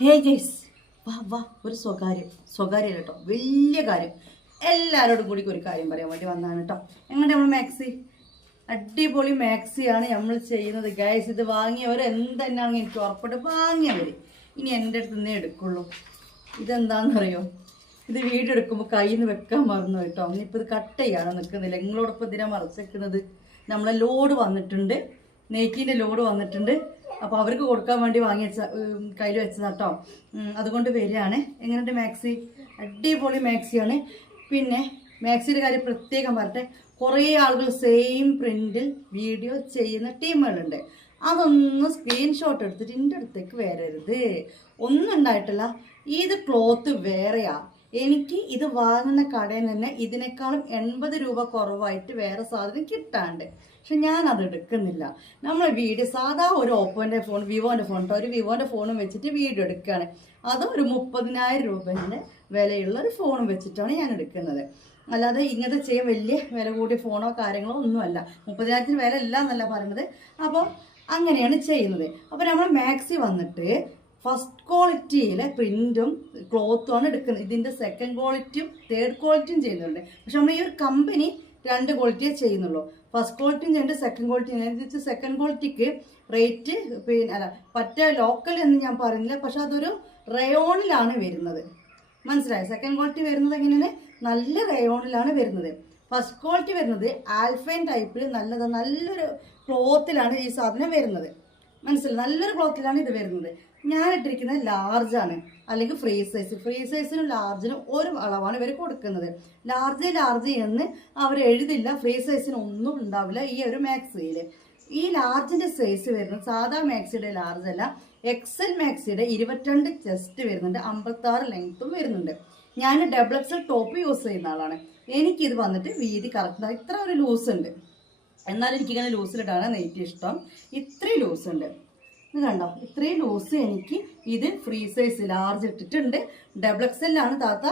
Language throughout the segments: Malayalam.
ഹേ ഗേസ് വാ വാ ഒരു സ്വകാര്യം സ്വകാര്യം കേട്ടോ വലിയ കാര്യം. എല്ലാവരോടും കൂടി ഒരു കാര്യം പറയാൻ വേണ്ടി വന്നതാണ് കേട്ടോ. എങ്ങനെ നമ്മൾ മാക്സി അടിപൊളി മാക്സിയാണ് നമ്മൾ ചെയ്യുന്നത്. ഗൈസ് ഇത് വാങ്ങിയവർ എന്തെന്നാണെങ്കിൽ എനിക്ക് ഉറപ്പിട്ട് വാങ്ങിയവർ ഇനി എന്റെ അടുത്ത് നിന്നേ എടുക്കുള്ളൂ. ഇതെന്താണെന്നറിയോ? ഇത് വീഡിയോ എടുക്കുമ്പോൾ കയ്യിൽ നിന്ന് വെക്കാൻ മറന്നു കേട്ടോ. ഇനിയിപ്പോൾ ഇത് കട്ട് ചെയ്യാതെ നിൽക്കുന്നില്ല. നിങ്ങളോടൊപ്പം ഇതിനെ മറച്ചേക്കുന്നത് നമ്മളെ ലോഡ് വന്നിട്ടുണ്ട്. നെയ്ക്കിന്റെ ലോഡ് വന്നിട്ടുണ്ട്. അപ്പോൾ അവർക്ക് കൊടുക്കാൻ വേണ്ടി വാങ്ങി വെച്ച കയ്യിൽ വെച്ചതാട്ടോ അതുകൊണ്ട് വരികയാണ്. എങ്ങനെയുണ്ട് മാക്സി? അടിപൊളി മാക്സിയാണ്. പിന്നെ മാക്സിയുടെ കാര്യം പ്രത്യേകം പറട്ടെ കുറേ ആളുകൾ സെയിം പ്രിന്റിൽ വീഡിയോ ചെയ്യുന്ന ടീമുകളുണ്ട്. അതൊന്ന് സ്ക്രീൻഷോട്ട് എടുത്തിട്ട് എന്റെ അടുത്തേക്ക് വരരുത്. ഒന്നും ഉണ്ടായിട്ടില്ല. ഇത് ക്ലോത്ത് വേറെയാ. എനിക്ക് ഇത് വാങ്ങുന്ന കടയിൽ നിന്ന് ഇതിനേക്കാളും എൺപത് രൂപ കുറവായിട്ട് വേറെ സാധനം കിട്ടാണ്ട്. പക്ഷെ ഞാൻ അത് എടുക്കുന്നില്ല. നമ്മൾ വീട് സാധാ ഒരു ഓപ്പോന്റെ ഫോൺ വിവോന്റെ ഫോൺ കേട്ടോ ഒരു വിവോന്റെ ഫോണും വെച്ചിട്ട് വീഡിയോ എടുക്കുകയാണ്. അതും ഒരു മുപ്പതിനായിരം രൂപേന്റെ വിലയുള്ള ഒരു ഫോണും വെച്ചിട്ടാണ് ഞാൻ എടുക്കുന്നത്. അല്ലാതെ ഇങ്ങനത്തെ ചെയ്യാൻ വലിയ വില കൂടിയ ഫോണോ കാര്യങ്ങളോ ഒന്നുമല്ല. മുപ്പതിനായിരത്തിന് വില ഇല്ല എന്നല്ല പറയുന്നത്. അപ്പോൾ അങ്ങനെയാണ് ചെയ്യുന്നത്. അപ്പോൾ നമ്മൾ മാക്സി വന്നിട്ട് ഫസ്റ്റ് ക്വാളിറ്റിയിലെ പ്രിന്റും ക്ലോത്തും ആണ് എടുക്കുന്നത്. ഇതിന്റെ സെക്കൻഡ് ക്വാളിറ്റിയും തേർഡ് ക്വാളിറ്റിയും ചെയ്യുന്നുണ്ട്. പക്ഷെ നമ്മൾ ഈ ഒരു കമ്പനി രണ്ട് ക്വാളിറ്റിയേ ചെയ്യുന്നുള്ളൂ. ഫസ്റ്റ് ക്വാളിറ്റിയും ചെയ്യുന്നുണ്ട് സെക്കൻഡ് ക്വാളിറ്റിയും ക്വാളിറ്റി സെക്കൻഡ് ക്വാളിറ്റിക്ക് റേറ്റ് പിന്നെ അല്ല പറ്റ ലോക്കൽ എന്ന് ഞാൻ പറയുന്നില്ല പക്ഷെ അതൊരു റയോണിലാണ് വരുന്നത്. മനസ്സിലായോ? സെക്കൻഡ് ക്വാളിറ്റി വരുന്നത് എങ്ങനെയാണ്? നല്ല റയോണിലാണ് വരുന്നത്. ഫസ്റ്റ് ക്വാളിറ്റി വരുന്നത് ആൽഫൈൻ ടൈപ്പിൽ നല്ലത് നല്ലൊരു ക്ലോത്തിലാണ് ഈ സാധനം വരുന്നത്. മനസ്സിലായി? നല്ലൊരു ക്ലോത്തിലാണ് ഇത് വരുന്നത്. ഞാൻ ഇട്ടിരിക്കുന്നത് ലാർജ് ആണ്. അല്ലെങ്കിൽ ഫ്രീ സൈസ് ഫ്രീ സൈസിനും ലാർജിനും ഒരു അളവാണ് ഇവർ കൊടുക്കുന്നത്. ലാർജ് ലാർജ് എന്ന് അവർ എഴുതില്ല. ഫ്രീ സൈസിന് ഒന്നും ഉണ്ടാവില്ല ഈ ഒരു മാക്സിയിൽ ഈ ലാർജിന്റെ സൈസ് വരുന്നത് സാധാ മാക്സിയുടെ ലാർജ് അല്ല. എക്സൽ മാക്സിയുടെ ഇരുപത്തിരണ്ട് ചെസ്റ്റ് വരുന്നുണ്ട്. അമ്പത്താറ് ലെങ്ത്തും വരുന്നുണ്ട്. ഞാൻ ഡബിൾ എക്സൽ ടോപ്പ് യൂസ് ചെയ്യുന്ന ആളാണ്. എനിക്കിത് വന്നിട്ട് വീതി കറക്റ്റ് ഇത്ര ഒരു ലൂസ് ഉണ്ട്. എന്നാലും എനിക്കിങ്ങനെ ലൂസിലിട്ടാണ് നെയ്റ്റ് ഇഷ്ടം. ഇത്രയും ലൂസ് ഉണ്ട്. ഇത് കണ്ടോ? ഇത്രയും ലൂസ് എനിക്ക് ഇത് ഫ്രീ സൈസ് ലാർജ് ഇട്ടിട്ടുണ്ട്. ഡബിൾ എക്സലിലാണ് താത്ത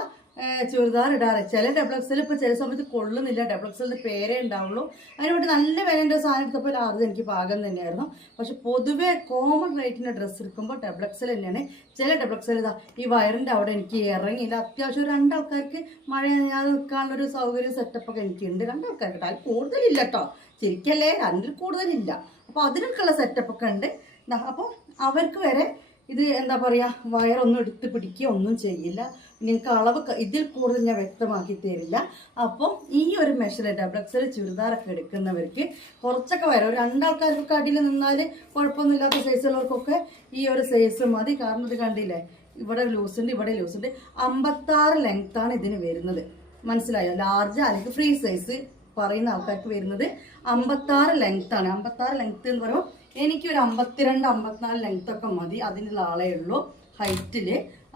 ചുരിദാർ ഇടാറ്. ചില ഡബിൾ എക്സൽ ഇപ്പോൾ ചില സമയത്ത് കൊള്ളുന്നില്ല. ഡബിൾ എക്സലിന്റെ പേരേ ഉണ്ടാവുള്ളൂ. അതിനുവേണ്ടി നല്ല വിലന്റെ സാധനം എടുത്തപ്പോൾ ലാർജ് എനിക്ക് പാകം തന്നെയായിരുന്നു. പക്ഷെ പൊതുവേ കോമൺ റേറ്റിന്റെ ഡ്രസ്സ് എടുക്കുമ്പോൾ ഡബിൾ തന്നെയാണ്. ചില ഡബിൾ എക്സൽ ഇതാ ഈ വയറിന്റെ അവിടെ എനിക്ക് ഇറങ്ങിയില്ല. അത്യാവശ്യം രണ്ടാൾക്കാർക്ക് മഴ ഞാൻ നിൽക്കാനുള്ളൊരു സൗകര്യം സെറ്റപ്പൊക്കെ എനിക്കുണ്ട്. രണ്ടാൾക്കാർക്ക്. അത് കൂടുതലില്ല കേട്ടോ ശരിക്കല്ലേ? രണ്ടിൽ കൂടുതലില്ല. അപ്പോൾ അതിനൊക്കെയുള്ള സെറ്റപ്പൊക്കെ ഉണ്ട്. അപ്പോൾ അവർക്ക് വരെ ഇത് എന്താ പറയുക വയറൊന്നും എടുത്ത് പിടിക്കുക ഒന്നും ചെയ്യില്ല. നിങ്ങൾക്ക് അളവ് ഇതിൽ കൂടുതൽ ഞാൻ വ്യക്തമാക്കി തരില്ല. അപ്പോൾ ഈ ഒരു മെഷറിൽ ഡബിൾ എക്സൽ ചുരിദാറൊക്കെ എടുക്കുന്നവർക്ക് കുറച്ചൊക്കെ വരാം ഒരു രണ്ടാൾക്കാർക്ക് അടിയിൽ നിന്നാൽ കുഴപ്പമൊന്നുമില്ലാത്ത സൈസുള്ളവർക്കൊക്കെ ഈ ഒരു സൈസ് മതി. കാരണം ഇത് കണ്ടില്ലേ ഇവിടെ ലൂസ് ഉണ്ട് ഇവിടെ ലൂസ് ഉണ്ട്. അമ്പത്താറ് ലെങ്ത്താണ് ഇതിന് വരുന്നത്. മനസ്സിലായോ? ലാർജ് അല്ലെങ്കിൽ ഫ്രീ സൈസ് പറയുന്ന ആൾക്കാർക്ക് വരുന്നത് അമ്പത്താറ് ലെങ്ത്താണ് അമ്പത്താറ് ലെങ്ത്ത് എന്ന് പറയുമ്പോൾ എനിക്കൊരു അമ്പത്തിരണ്ട് അമ്പത്തിനാല് ലെങ്ത് ഒക്കെ മതി. അതിനുള്ള ആളേ ഉള്ളൂ. ഹൈറ്റിൽ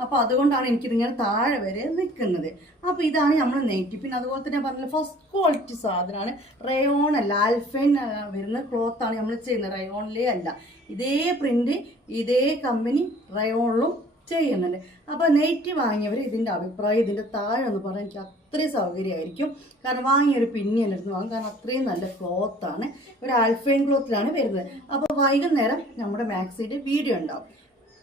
അപ്പോൾ അതുകൊണ്ടാണ് എനിക്കിതിങ്ങനെ താഴെ വരെ നിൽക്കുന്നത് അപ്പോൾ ഇതാണ് നമ്മൾ നെയ്റ്റി പിന്നെ അതുപോലെ തന്നെ പറഞ്ഞ ഫസ്റ്റ് ക്വാളിറ്റി സാധനമാണ്. റയോൺ അല്ല ആൽഫൈൻ വരുന്ന ക്ലോത്താണ് നമ്മൾ ചെയ്യുന്നത്. റയോണിലേ അല്ല. ഇതേ പ്രിന്റ് ഇതേ കമ്പനി റയോണിലും ചെയ്യുന്നുണ്ട്. അപ്പോൾ നെയ്റ്റ് വാങ്ങിയവർ ഇതിന്റെ അഭിപ്രായം ഇതിന്റെ താഴെ എന്ന് പറഞ്ഞാൽ എനിക്ക് അത്രയും സൗകര്യമായിരിക്കും. കാരണം വാങ്ങിയൊരു പിന്നി എന്റെ അടുത്ത് വാങ്ങും കാരണം അത്രയും നല്ല ക്ലോത്താണ് ഒരു ആൽഫൈൻ ക്ലോത്തിലാണ് വരുന്നത്. അപ്പോൾ വൈകുന്നേരം നമ്മുടെ മാക്സിയുടെ വീഡിയോ ഉണ്ടാവും.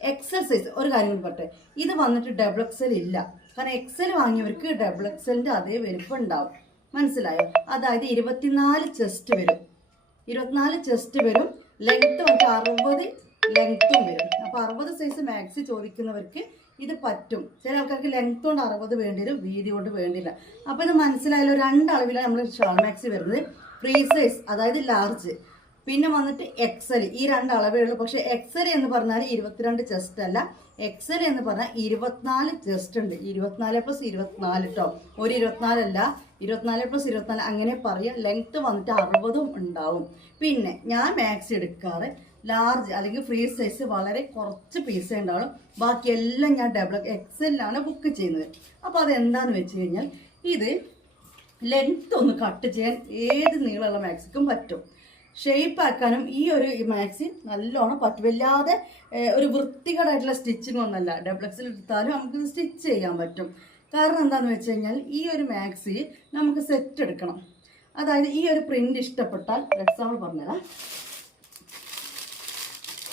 എക്സസൈസ് ഒരു കാര്യം കൂടി ഇത് വന്നിട്ട് ഡബിൾ എക്സൽ ഇല്ല. കാരണം എക്സൽ വാങ്ങിയവർക്ക് ഡബിൾ എക്സലിന്റെ അതേ വലുപ്പം ഉണ്ടാവും. മനസ്സിലായോ? അതായത് ഇരുപത്തിനാല് ചെസ്റ്റ് വരും. ഇരുപത്തിനാല് ചെസ്റ്റ് വരും. ലെങ്ത് വന്നിട്ട് അറുപത് ലെങ്ത്തും വരും. അപ്പോൾ അറുപത് സൈസ് മാക്സി ചോദിക്കുന്നവർക്ക് ഇത് പറ്റും. ചില ആൾക്കാർക്ക് ലെങ്ത് കൊണ്ട് അറുപത് വേണ്ടി വരും വീതി കൊണ്ട് വേണ്ടില്ല അപ്പോൾ ഇത് മനസ്സിലായാലും രണ്ടളവിലാണ് നമ്മൾ ഷാൾ മാക്സി വരുന്നത്. ഫ്രീ സൈസ് അതായത് ലാർജ് പിന്നെ വന്നിട്ട് എക്സൽ ഈ രണ്ട് അളവേ ഉള്ളൂ. പക്ഷേ എക്സൽ എന്ന് പറഞ്ഞാൽ ഇരുപത്തിരണ്ട് ചെസ്റ്റ് അല്ല. എക്സൽ എന്ന് പറഞ്ഞാൽ ഇരുപത്തിനാല് ചെസ്റ്റ് ഉണ്ട്. ഇരുപത്തിനാല് പ്ലസ് ഇരുപത്തിനാല് കേട്ടോ ഒരു ഇരുപത്തിനാലല്ല ഇരുപത്തിനാല് പ്ലസ് ഇരുപത്തിനാല് അങ്ങനെ പറയാം. ലെങ്ത്ത് വന്നിട്ട് അറുപതും ഉണ്ടാവും. പിന്നെ ഞാൻ മാക്സി എടുക്കാറ്. ലാർജ് അല്ലെങ്കിൽ ഫ്രീ സൈസ് വളരെ കുറച്ച് പീസേ ഉണ്ടാവുള്ളൂ ബാക്കിയെല്ലാം ഞാൻ ഡബിൾ എക്സലിലാണ് ബുക്ക് ചെയ്യുന്നത്. അപ്പോൾ അതെന്താണെന്ന് വെച്ച് കഴിഞ്ഞാൽ ഇത് ലെങ്ത് ഒന്ന് കട്ട് ചെയ്യാൻ ഏത് നീളമുള്ള മാക്സിക്കും പറ്റും. ഷേപ്പ് ആക്കാനും ഈ ഒരു മാക്സി നല്ലോണം പറ്റും. വല്ലാതെ ഒരു വൃത്തികേടായിട്ടുള്ള സ്റ്റിച്ചിങ് ഒന്നല്ല. ഡബിൾ എക്സിൽ എടുത്താലും നമുക്ക് സ്റ്റിച്ച് ചെയ്യാൻ പറ്റും. കാരണം എന്താണെന്ന് വെച്ച് കഴിഞ്ഞാൽ ഈ ഒരു മാക്സി നമുക്ക് സെറ്റ് എടുക്കണം. അതായത് ഈ ഒരു പ്രിന്റ് ഇഷ്ടപ്പെട്ടാൽ എക്സാമ്പിൾ പറഞ്ഞുതരാം.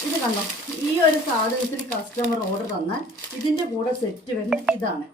ഇത് കണ്ടോ? ഈ ഒരു സാധനത്തിന് കസ്റ്റമർ ഓർഡർ തന്നാൽ ഇതിന്റെ കൂടെ സെറ്റ് വരുന്ന ഇതാണ്.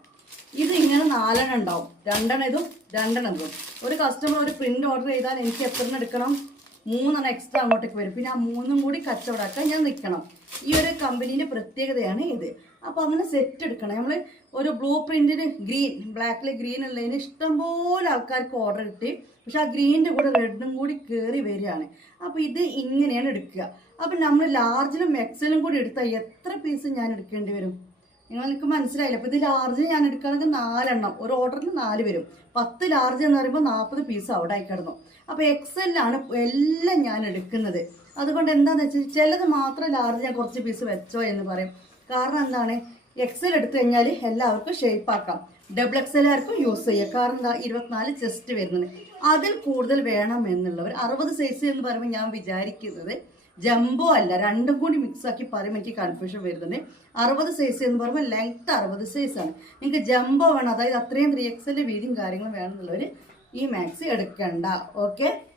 ഇത് ഇങ്ങനെ നാലെണ്ണം ഉണ്ടാവും. രണ്ടെണ്ണം ഇതും രണ്ടെണ്ണം ഇതും. ഒരു കസ്റ്റമർ ഒരു പ്രിന്റ് ഓർഡർ ചെയ്താൽ എനിക്ക് എത്ര എടുക്കണം? മൂന്നെണ്ണം എക്സ്ട്രാ അങ്ങോട്ടേക്ക് വരും. പിന്നെ ആ മൂന്നും കൂടി കച്ചവടമാക്കാൻ ഞാൻ നിൽക്കണം. ഈ ഒരു കമ്പനീന്റെ പ്രത്യേകതയാണ് ഇത്. അപ്പോൾ അങ്ങനെ സെറ്റ് എടുക്കണം. നമ്മൾ ഒരു ബ്ലൂ പ്രിന്റിന് ഗ്രീൻ ബ്ലാക്കിൽ ഗ്രീൻ ഉള്ളതിന് ഇഷ്ടംപോലെ ആൾക്കാർക്ക് ഓർഡർ കിട്ടി. പക്ഷെ ആ ഗ്രീനിന്റെ കൂടെ റെഡും കൂടി കയറി വരികയാണ്. അപ്പോൾ ഇത് ഇങ്ങനെയാണ് എടുക്കുക. അപ്പം നമ്മൾ ലാർജിലും എക്സലും കൂടി എടുത്താൽ എത്ര പീസ് ഞാൻ എടുക്കേണ്ടി വരും? നിങ്ങൾ നിങ്ങൾക്ക് മനസ്സിലായില്ല? അപ്പോൾ ഇത് ലാർജ് ഞാൻ എടുക്കുകയാണെങ്കിൽ നാലെണ്ണം. ഒരു ഓർഡറിൽ നാല് വരും. പത്ത് ലാർജ് എന്ന് പറയുമ്പോൾ നാൽപ്പത് പീസ് അവിടെ ആയി കിടന്നു. അപ്പോൾ എക്സലിലാണ് എല്ലാം ഞാൻ എടുക്കുന്നത്. അതുകൊണ്ട് എന്താണെന്ന് വെച്ചാൽ ചിലത് മാത്രം ലാർജ് ഞാൻ കുറച്ച് പീസ് വെച്ചോ എന്ന് പറയും. കാരണം എന്താണ്? എക്സൽ എടുത്തു കഴിഞ്ഞാൽ എല്ലാവർക്കും ഷേപ്പ് ആക്കാം. ഡബിൾ എക്സലുകാർക്കും യൂസ് ചെയ്യാം. കാരണം എന്താ? ഇരുപത്തിനാല് ചെസ്റ്റ് വരുന്നത്. അതിൽ കൂടുതൽ വേണം എന്നുള്ളവർ അറുപത് സൈസ് എന്ന് പറയുമ്പോൾ ഞാൻ വിചാരിക്കുന്നത് ജംബോ അല്ല. രണ്ടും കൂടി മിക്സ് ആക്കി പറയുമ്പോൾ എനിക്ക് കൺഫ്യൂഷൻ വരുന്നത് അറുപത് സൈസ് എന്ന് പറയുമ്പോൾ ലെങ്ത് അറുപത് സൈസ് ആണ്. നിങ്ങൾക്ക് ജംബോ വേണം. അതായത് അത്രയും ത്രീ എക്സലിന്റെ വീതിയും കാര്യങ്ങളും വേണമെന്നുള്ളവർ ഈ മാക്സ് എടുക്കണ്ട. ഓക്കെ